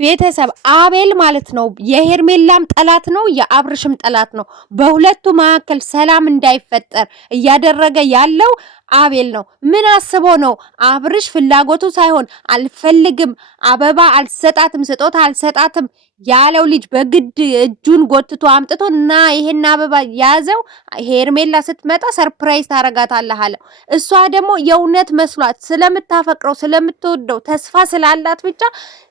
ቤተሰብ አቤል ማለት ነው የሄርሜላም ጠላት ነው፣ የአብርሽም ጠላት ነው። በሁለቱ መካከል ሰላም እንዳይፈጠር እያደረገ ያለው አቤል ነው። ምን አስቦ ነው? አብርሽ ፍላጎቱ ሳይሆን አልፈልግም፣ አበባ አልሰጣትም፣ ስጦታ አልሰጣትም ያለው ልጅ በግድ እጁን ጎትቶ አምጥቶ እና ይሄን አበባ ያዘው። ሄርሜላ ስትመጣ ሰርፕራይዝ ታረጋታለህ አለ። እሷ ደግሞ የእውነት መስሏት ስለምታፈቅረው ስለምትወደው ተስፋ ስላላት ብቻ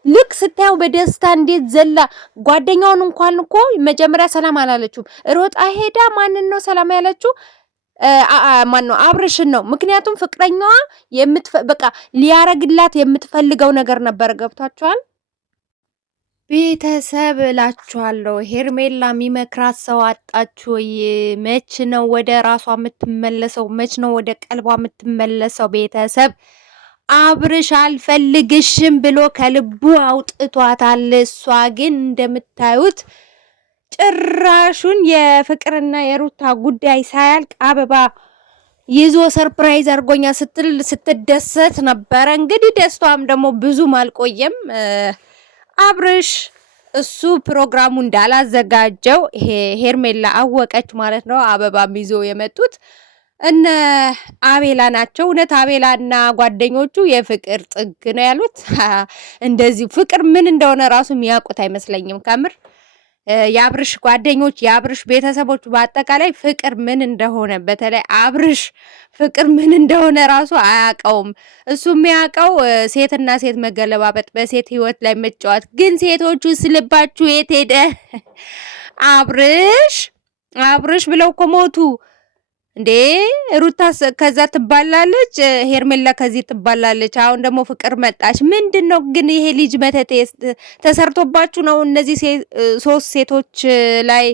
ልክ ስታየው በደስታ እንዴት ዘላ ጓደኛውን እንኳን እኮ መጀመሪያ ሰላም አላለችውም። ሮጣ ሄዳ ማንን ነው ሰላም ያለችው? ማን ነው? አብርሽን ነው። ምክንያቱም ፍቅረኛዋ በቃ ሊያረግላት የምትፈልገው ነገር ነበር። ገብቷቸዋል ቤተሰብ እላችኋለሁ። ሄርሜላ የሚመክራት ሰው አጣች ወይ? መች ነው ወደ ራሷ የምትመለሰው? መች ነው ወደ ቀልቧ የምትመለሰው? ቤተሰብ አብርሽ አልፈልግሽም ብሎ ከልቡ አውጥቷታል። እሷ ግን እንደምታዩት ጭራሹን የፍቅርና የሩታ ጉዳይ ሳያልቅ አበባ ይዞ ሰርፕራይዝ አድርጎኛ ስትል ስትደሰት ነበረ። እንግዲህ ደስቷም ደግሞ ብዙም አልቆየም። አብርሽ እሱ ፕሮግራሙ እንዳላዘጋጀው ሄርሜላ አወቀች ማለት ነው። አበባም ይዞ የመጡት እነ አቤላ ናቸው። እውነት አቤላና ጓደኞቹ የፍቅር ጥግ ነው ያሉት። እንደዚህ ፍቅር ምን እንደሆነ ራሱ የሚያውቁት አይመስለኝም ከምር የአብርሽ ጓደኞች የአብርሽ ቤተሰቦች በአጠቃላይ ፍቅር ምን እንደሆነ በተለይ አብርሽ ፍቅር ምን እንደሆነ ራሱ አያውቀውም። እሱ የሚያውቀው ሴትና ሴት መገለባበጥ፣ በሴት ህይወት ላይ መጫወት። ግን ሴቶቹ ስልባችሁ የት ሄደ? አብርሽ ብለው እኮ ሞቱ እንዴ! ሩታ ከዛ ትባላለች፣ ሄርሜላ ከዚህ ትባላለች። አሁን ደግሞ ፍቅር መጣች። ምንድነው ግን ይሄ ልጅ መተት ተሰርቶባችሁ ነው? እነዚህ ሶስት ሴቶች ላይ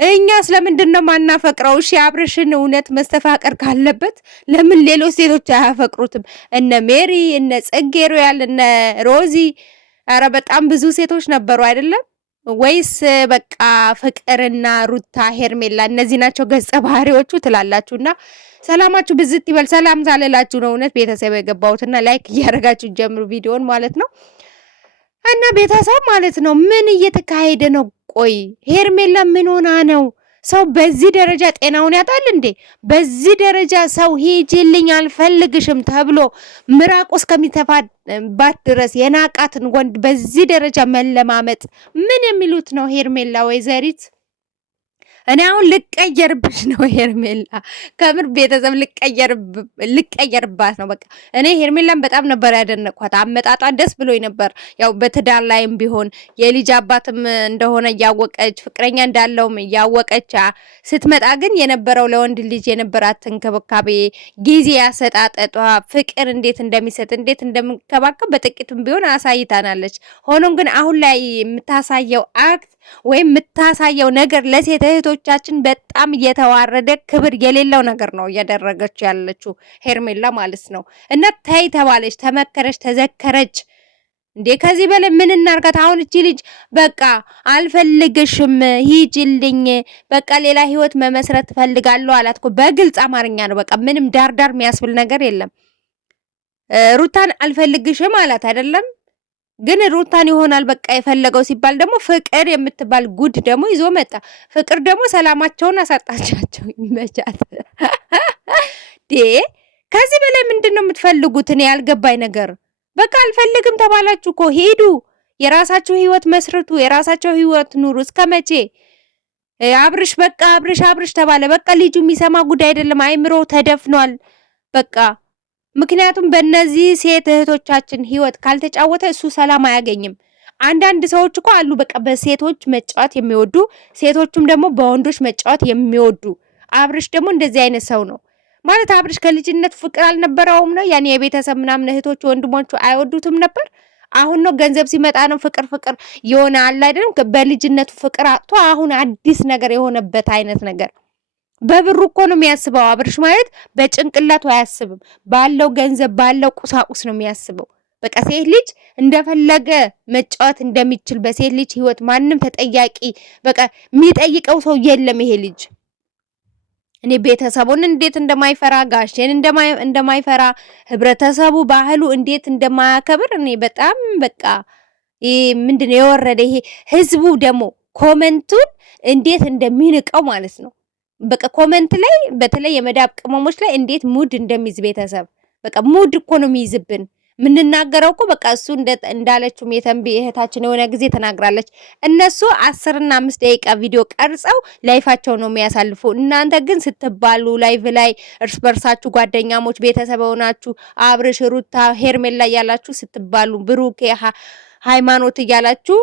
እኛ ስለምንድን ነው ማናፈቅረው? እሺ አብርሽን እውነት መስተፋቀር ካለበት ለምን ሌሎች ሴቶች አያፈቅሩትም? እነ ሜሪ፣ እነ ጽጌ ሮያል፣ እነ ሮዚ፣ ኧረ በጣም ብዙ ሴቶች ነበሩ አይደለም? ወይስ በቃ ፍቅርና ሩታ ሄርሜላ እነዚህ ናቸው ገጸ ባህሪዎቹ ትላላችሁና ሰላማችሁ ብዝት ይበል። ሰላም ሳልላችሁ ነው እውነት ቤተሰብ የገባሁትና ላይክ እያደረጋችሁ ጀምሩ ቪዲዮን ማለት ነው። እና ቤተሰብ ማለት ነው ምን እየተካሄደ ነው? ቆይ ሄርሜላ ምን ሆና ነው? ሰው በዚህ ደረጃ ጤናውን ያጣል እንዴ? በዚህ ደረጃ ሰው ሂጂልኝ አልፈልግሽም ተብሎ ምራቁ እስከሚተፋባት ድረስ የናቃትን ወንድ በዚህ ደረጃ መለማመጥ ምን የሚሉት ነው? ሄርሜላ ወይዘሪት እኔ አሁን ልቀየርብሽ ነው ሄርሜላ፣ ከምር ቤተሰብ ልቀየርባት ነው በቃ። እኔ ሄርሜላን በጣም ነበር ያደነቅኳት፣ አመጣጧ ደስ ብሎኝ ነበር። ያው በትዳር ላይም ቢሆን የልጅ አባትም እንደሆነ እያወቀች ፍቅረኛ እንዳለውም እያወቀች ስትመጣ ግን የነበረው ለወንድ ልጅ የነበራት እንክብካቤ፣ ጊዜ ያሰጣጠጧ፣ ፍቅር እንዴት እንደሚሰጥ እንዴት እንደምንከባከብ በጥቂቱም ቢሆን አሳይታናለች። ሆኖም ግን አሁን ላይ የምታሳየው አክት ወይም የምታሳየው ነገር ለሴት እህቶቻችን በጣም እየተዋረደ ክብር የሌለው ነገር ነው እያደረገች ያለችው ሄርሜላ ማለት ነው። እና ተይ ተባለች፣ ተመከረች፣ ተዘከረች። እንዴ ከዚህ በላይ ምን እናርጋት? አሁን እቺ ልጅ በቃ አልፈልግሽም ሂጂልኝ፣ በቃ ሌላ ህይወት መመስረት ፈልጋለሁ አላት እኮ በግልጽ አማርኛ ነው። በቃ ምንም ዳርዳር የሚያስብል ነገር የለም። ሩታን አልፈልግሽም አላት አይደለም ግን ሩታን ይሆናል በቃ የፈለገው ሲባል ደግሞ ፍቅር የምትባል ጉድ ደግሞ ይዞ መጣ። ፍቅር ደግሞ ሰላማቸውን አሳጣቻቸው። ይመቻት ዴ ከዚህ በላይ ምንድነው የምትፈልጉት? እኔ ያልገባኝ ነገር በቃ አልፈልግም ተባላችሁ እኮ ሄዱ፣ የራሳችሁ ህይወት መስርቱ፣ የራሳችሁ ህይወት ኑሩ። እስከመቼ አብርሽ በቃ አብርሽ ተባለ። በቃ ልጁ የሚሰማ ጉዳይ አይደለም፣ አይምሮ ተደፍኗል በቃ። ምክንያቱም በእነዚህ ሴት እህቶቻችን ህይወት ካልተጫወተ እሱ ሰላም አያገኝም። አንዳንድ ሰዎች እኮ አሉ በቃ በሴቶች መጫወት የሚወዱ ሴቶቹም ደግሞ በወንዶች መጫወት የሚወዱ። አብርሽ ደግሞ እንደዚህ አይነት ሰው ነው ማለት። አብርሽ ከልጅነት ፍቅር አልነበረውም ነው ያኔ የቤተሰብ ምናምን እህቶቹ ወንድሞቹ አይወዱትም ነበር። አሁን ነው ገንዘብ ሲመጣ ነው ፍቅር የሆነ አለ አይደለም። በልጅነቱ ፍቅር አጥቶ አሁን አዲስ ነገር የሆነበት አይነት ነገር በብሩ እኮ ነው የሚያስበው። አብርሽ ማለት በጭንቅላቱ አያስብም። ባለው ገንዘብ ባለው ቁሳቁስ ነው የሚያስበው። በቃ ሴት ልጅ እንደፈለገ መጫወት እንደሚችል በሴት ልጅ ህይወት ማንም ተጠያቂ በቃ የሚጠይቀው ሰው የለም። ይሄ ልጅ እኔ ቤተሰቡን እንዴት እንደማይፈራ ጋሼን እንደማይፈራ ህብረተሰቡ ባህሉ እንዴት እንደማያከብር እኔ በጣም በቃ ምንድነው የወረደ ይሄ ህዝቡ ደግሞ ኮመንቱን እንዴት እንደሚንቀው ማለት ነው። በቃ ኮመንት ላይ በተለይ የመዳብ ቅመሞች ላይ እንዴት ሙድ እንደሚይዝ ቤተሰብ በቃ ሙድ እኮ ነው የሚይዝብን። ምንናገረው እኮ በቃ እሱ እንዳለችው የተንቢ እህታችን የሆነ ጊዜ ተናግራለች። እነሱ 10 እና 5 ደቂቃ ቪዲዮ ቀርጸው ላይፋቸው ነው የሚያሳልፉ። እናንተ ግን ስትባሉ ላይቭ ላይ እርስ በርሳችሁ ጓደኛሞች ቤተሰብ ሆናችሁ አብርሽ፣ ሩታ፣ ሄርሜላ እያላችሁ ስትባሉ ብሩክ፣ ሃይማኖት እያላችሁ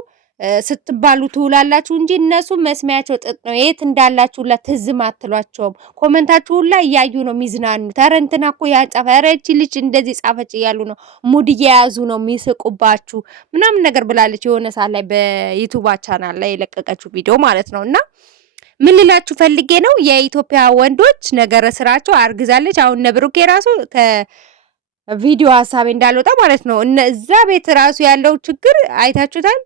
ስትባሉ ትውላላችሁ እንጂ እነሱ መስሚያቸው ጥጥ ነው። የት እንዳላችሁ ለትዝም አትሏቸውም። ኮመንታችሁ ሁላ እያዩ ነው የሚዝናኑት። ኧረ እንትና እኮ ያጻፈ፣ ኧረ እቺ ልጅ እንደዚህ ጻፈች እያሉ ነው ሙድ እየያዙ ነው የሚስቁባችሁ ምናምን ነገር ብላለች የሆነ ሰዓት ላይ በዩቲዩብ ቻናል ላይ የለቀቀችው ቪዲዮ ማለት ነው። እና ምን ልላችሁ ፈልጌ ነው የኢትዮጵያ ወንዶች ነገረ ስራቸው አርግዛለች። አሁን ነብሩኬ ራሱ ከቪዲዮ ሀሳቤ እንዳልወጣ ማለት ነው እዛ ቤት ራሱ ያለው ችግር አይታችሁታል።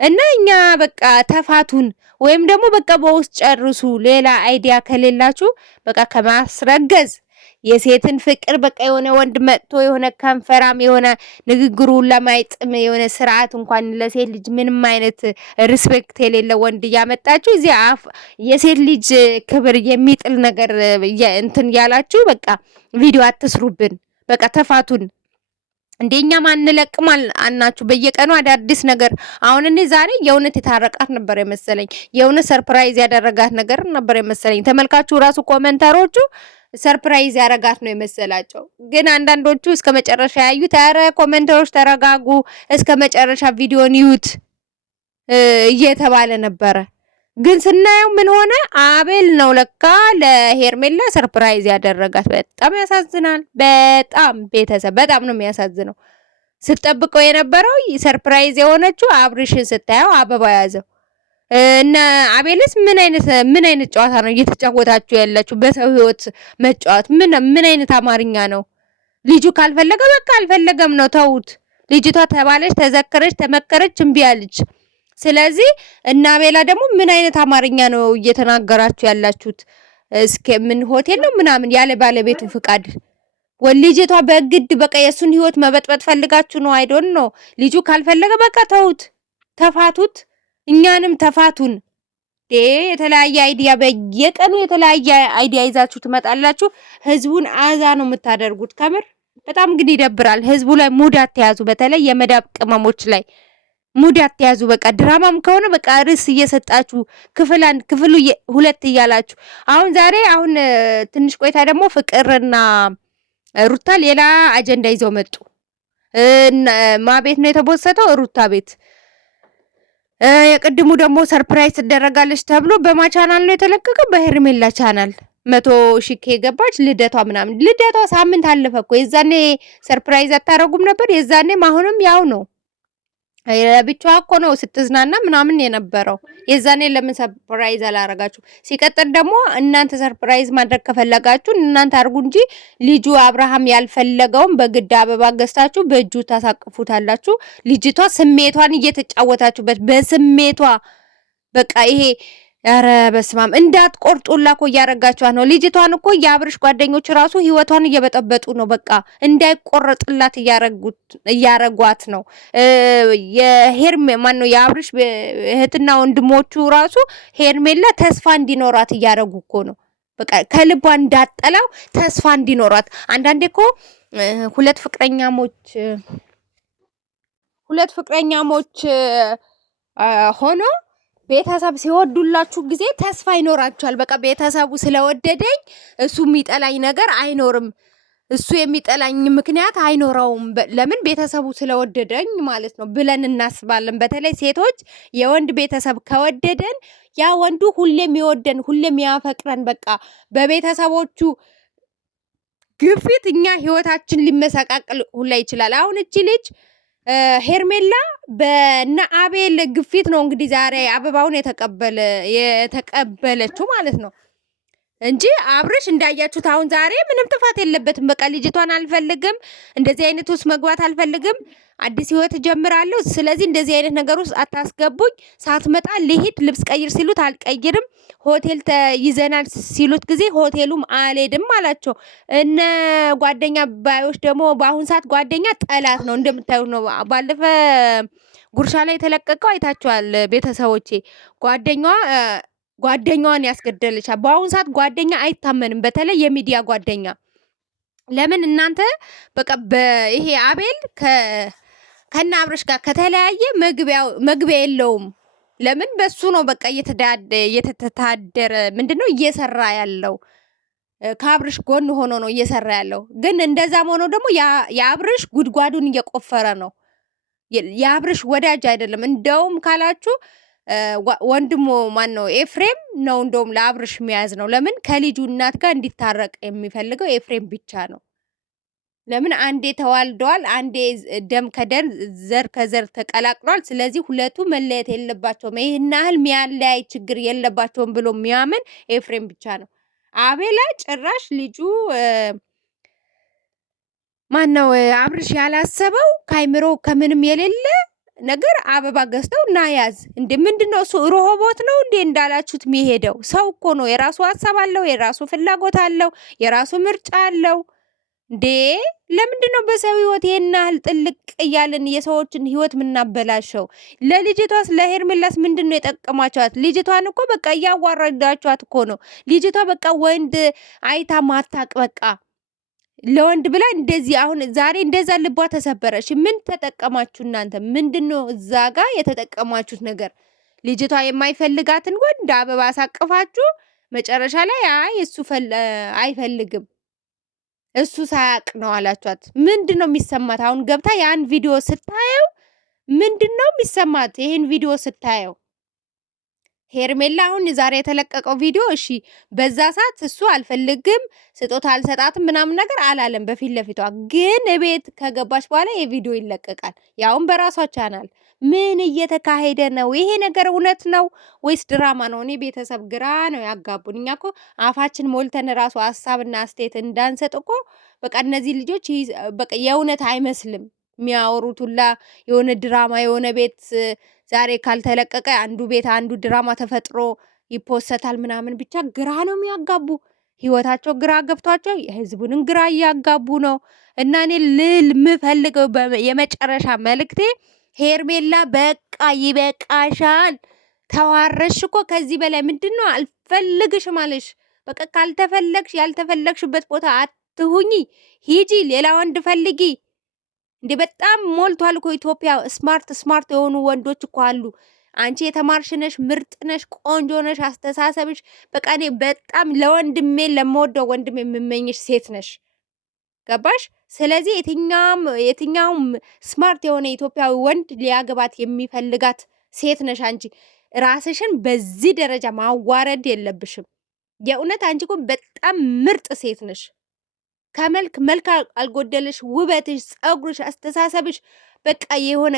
እና እኛ በቃ ተፋቱን ወይም ደግሞ በቃ በውስጥ ጨርሱ። ሌላ አይዲያ ከሌላችሁ በቃ ከማስረገዝ የሴትን ፍቅር በቃ የሆነ ወንድ መጥቶ የሆነ ከንፈራም የሆነ ንግግሩን ለማይጥም የሆነ ስርዓት እንኳን ለሴት ልጅ ምንም አይነት ሪስፔክት የሌለ ወንድ እያመጣችሁ እዚህ የሴት ልጅ ክብር የሚጥል ነገር እንትን ያላችሁ በቃ ቪዲዮ አትስሩብን። በቃ ተፋቱን። እንደኛ ማንለቅም አናችሁ በየቀኑ አዳዲስ ነገር። አሁን እኔ ዛሬ የእውነት የታረቃት ነበር የመሰለኝ፣ የእውነት ሰርፕራይዝ ያደረጋት ነገር ነበር የመሰለኝ። ተመልካቹ ራሱ ኮሜንተሮቹ ሰርፕራይዝ ያደረጋት ነው የመሰላቸው። ግን አንዳንዶቹ እስከ መጨረሻ ያዩት ኧረ ኮሜንተሮች ተረጋጉ፣ እስከ መጨረሻ ቪዲዮን ይዩት እየተባለ ነበረ። ግን ስናየው ምን ሆነ? አቤል ነው ለካ ለሄርሜላ ሰርፕራይዝ ያደረጋት። በጣም ያሳዝናል። በጣም ቤተሰብ በጣም ነው የሚያሳዝነው። ስትጠብቀው የነበረው ሰርፕራይዝ የሆነችው አብርሽን ስታየው አበባ ያዘው እና አቤልስ ምን አይነት ጨዋታ ነው እየተጫወታችሁ ያላችሁ? በሰው ህይወት መጫወት ምን አይነት አማርኛ ነው? ልጁ ካልፈለገ በቃ አልፈለገም ነው፣ ተውት። ልጅቷ ተባለች፣ ተዘከረች፣ ተመከረች፣ እምቢ አለች። ስለዚህ እና አቤላ ደግሞ ምን አይነት አማርኛ ነው እየተናገራችሁ ያላችሁት? እስከ ምን ሆቴል ነው ምናምን ያለ ባለቤቱ ፍቃድ ወልጅቷ በግድ በቃ የሱን ህይወት መበጥበጥ ፈልጋችሁ ነው? አይዶን ነው። ልጁ ካልፈለገ በቃ ተውት፣ ተፋቱት፣ እኛንም ተፋቱን። የተለያየ አይዲያ በየቀኑ የተለያየ አይዲያ ይዛችሁ ትመጣላችሁ። ህዝቡን አዛ ነው የምታደርጉት። ከምር በጣም ግን ይደብራል። ህዝቡ ላይ ሙድ አትያዙ። በተለይ የመዳብ ቅመሞች ላይ ሙድ አትያዙ። በቃ ድራማም ከሆነ በቃ ርዕስ እየሰጣችሁ ክፍል 1 ክፍል 2 እያላችሁ አሁን ትንሽ ቆይታ ደግሞ ፍቅርና ሩታ ሌላ አጀንዳ ይዘው መጡ። ማ ቤት ነው የተቦሰተው? ሩታ ቤት። የቅድሙ ደግሞ ሰርፕራይዝ ትደረጋለች ተብሎ በማ ቻናል ነው የተለቀቀው? በሄርሜላ ቻናል 100,000 ከገባች ልደቷ ምናምን። ልደቷ ሳምንት አለፈ እኮ። የዛኔ ሰርፕራይዝ አታረጉም ነበር? የዛኔም አሁንም ያው ነው። ብቻዋ እኮ ነው ስትዝናና ምናምን የነበረው። የዛኔ ለምን ሰርፕራይዝ አላረጋችሁ? ሲቀጥል ደግሞ እናንተ ሰርፕራይዝ ማድረግ ከፈለጋችሁ እናንተ አርጉ እንጂ ልጁ አብርሃም ያልፈለገውን በግድ አበባ ገዝታችሁ በእጁ ታሳቅፉታላችሁ። ልጅቷ ስሜቷን እየተጫወታችሁበት በስሜቷ በቃ ይሄ ኧረ በስማም እንዳትቆርጡላ እኮ እያረጋችኋት ነው። ልጅቷን እኮ የአብርሽ ጓደኞች ራሱ ህይወቷን እየበጠበጡ ነው። በቃ እንዳይቆረጥላት እያረጓት ነው። የአብርሽ እህትና ወንድሞቹ ራሱ ሄርሜላ ተስፋ እንዲኖራት እያረጉ እኮ ነው። በቃ ከልቧ እንዳጠላው ተስፋ እንዲኖራት። አንዳንዴ እኮ ሁለት ፍቅረኛሞች ሆኖ ቤተሰብ ሲወዱላችሁ ጊዜ ተስፋ ይኖራችኋል። በቃ ቤተሰቡ ስለወደደኝ እሱ የሚጠላኝ ነገር አይኖርም፣ እሱ የሚጠላኝ ምክንያት አይኖረውም። ለምን ቤተሰቡ ስለወደደኝ ማለት ነው ብለን እናስባለን። በተለይ ሴቶች የወንድ ቤተሰብ ከወደደን ያ ወንዱ ሁሌም ይወደን፣ ሁሌም ያፈቅረን። በቃ በቤተሰቦቹ ግፊት እኛ ህይወታችን ሊመሰቃቅል ሁላ ይችላል። አሁን እቺ ልጅ ሄርሜላ በእነ አቤል ግፊት ነው እንግዲህ ዛሬ አበባውን የተቀበለችው ማለት ነው እንጂ አብርሽ እንዳያችሁት አሁን ዛሬ ምንም ጥፋት የለበትም። በቃ ልጅቷን አልፈልግም፣ እንደዚህ አይነት ውስጥ መግባት አልፈልግም፣ አዲስ ህይወት ጀምራለሁ፣ ስለዚህ እንደዚህ አይነት ነገር ውስጥ አታስገቡኝ፣ ሳትመጣ ልሂድ፣ ልብስ ቀይር ሲሉት አልቀይርም፣ ሆቴል ይዘናል ሲሉት ጊዜ ሆቴሉም አልሄድም አላቸው። እነ ጓደኛ ባዮች ደግሞ በአሁን ሰዓት ጓደኛ ጠላት ነው እንደምታዩት ነው። ባለፈ ጉርሻ ላይ የተለቀቀው አይታችኋል ቤተሰቦቼ። ጓደኛዋ ጓደኛዋን ያስገደለቻት። በአሁኑ ሰዓት ጓደኛ አይታመንም፣ በተለይ የሚዲያ ጓደኛ። ለምን እናንተ በቃ ይሄ አቤል ከነ አብርሽ ጋር ከተለያየ መግቢያ የለውም። ለምን በሱ ነው በቃ እየተታደረ ምንድነው እየሰራ ያለው ከአብርሽ ጎን ሆኖ ነው እየሰራ ያለው። ግን እንደዛም ሆኖ ደግሞ የአብርሽ ጉድጓዱን እየቆፈረ ነው። የአብርሽ ወዳጅ አይደለም። እንደውም ካላችሁ ወንድሙ ማን ነው ኤፍሬም ነው እንደውም ለአብርሽ የሚያዝ ነው። ለምን ከልጁ እናት ጋር እንዲታረቅ የሚፈልገው ኤፍሬም ብቻ ነው። ለምን አንዴ ተዋልደዋል፣ አንዴ ደም ከደም ዘር ከዘር ተቀላቅሏል። ስለዚህ ሁለቱ መለየት የለባቸውም፣ ይህን ያህል ሚያለያይ ችግር የለባቸውም ብሎ የሚያምን ኤፍሬም ብቻ ነው። አቤላ ጭራሽ ልጁ ማን ነው አብርሽ ያላሰበው ካይምሮ ከምንም የሌለ ነገር አበባ ገዝተው እና ያዝ እንዴ! ምንድነው እሱ ሮሆቦት ነው እንዴ እንዳላችሁት የሚሄደው? ሰው እኮ ነው፣ የራሱ ሀሳብ አለው፣ የራሱ ፍላጎት አለው፣ የራሱ ምርጫ አለው። እንዴ ለምንድን ነው በሰው ህይወት ይሄን ያህል ጥልቅ እያልን የሰዎችን ህይወት ምናበላሸው? ለልጅቷስ ለሄርሜላስ ምንድን ነው የጠቀማቸዋት? ልጅቷን እኮ በቃ እያዋረዳቸዋት እኮ ነው። ልጅቷ በቃ ወንድ አይታ ማታቅ በቃ ለወንድ ብላ እንደዚህ አሁን ዛሬ እንደዛ ልቧ ተሰበረሽ። ምን ተጠቀማችሁ እናንተ? ምንድን ነው እዛ ጋር የተጠቀማችሁት ነገር? ልጅቷ የማይፈልጋትን ወንድ አበባ አሳቅፋችሁ መጨረሻ ላይ አይ እሱ አይፈልግም እሱ ሳያቅ ነው አላችኋት። ምንድን ነው የሚሰማት? አሁን ገብታ ያን ቪዲዮ ስታየው ምንድን ነው የሚሰማት? ይሄን ቪዲዮ ስታየው ሄርሜላ አሁን ዛሬ የተለቀቀው ቪዲዮ እሺ፣ በዛ ሰዓት እሱ አልፈልግም ስጦታ አልሰጣትም ምናምን ነገር አላለም በፊት ለፊቷ። ግን ቤት ከገባች በኋላ የቪዲዮ ይለቀቃል፣ ያውም በራሷ ቻናል። ምን እየተካሄደ ነው? ይሄ ነገር እውነት ነው ወይስ ድራማ ነው? እኔ ቤተሰብ ግራ ነው ያጋቡን። እኛ እኮ አፋችን ሞልተን ራሱ ሀሳብና አስተያየት እንዳንሰጥ እኮ በቃ እነዚህ ልጆች በቃ የእውነት አይመስልም የሚያወሩት ሁላ የሆነ ድራማ የሆነ ቤት ዛሬ ካልተለቀቀ አንዱ ቤት አንዱ ድራማ ተፈጥሮ ይፖሰታል ምናምን። ብቻ ግራ ነው የሚያጋቡ። ህይወታቸው ግራ ገብቷቸው የህዝቡንም ግራ እያጋቡ ነው። እና እኔ ልል የምፈልገው የመጨረሻ መልእክቴ ሄርሜላ በቃ ይበቃሻል። ተዋረሽ እኮ ከዚህ በላይ ምንድን ነው? አልፈልግሽም አለሽ። በቃ ካልተፈለግሽ ያልተፈለግሽበት ቦታ አትሁኚ፣ ሂጂ፣ ሌላ ወንድ ፈልጊ። እንዴ በጣም ሞልቷል እኮ ኢትዮጵያ። ስማርት የሆኑ ወንዶች እኮ አሉ። አንቺ የተማርሽ ነሽ፣ ምርጥ ነሽ፣ ቆንጆ ነሽ፣ አስተሳሰብሽ በቃ እኔ በጣም ለወንድሜ ለምወደው ወንድሜ የምመኝሽ ሴት ነሽ። ገባሽ? ስለዚህ የትኛውም ስማርት የሆነ ኢትዮጵያዊ ወንድ ሊያገባት የሚፈልጋት ሴት ነሽ አንቺ። ራስሽን በዚህ ደረጃ ማዋረድ የለብሽም። የእውነት አንቺ እኮ በጣም ምርጥ ሴት ነሽ። ከመልክ መልክ አልጎደለሽ። ውበትሽ፣ ጸጉርሽ፣ አስተሳሰብሽ በቃ የሆነ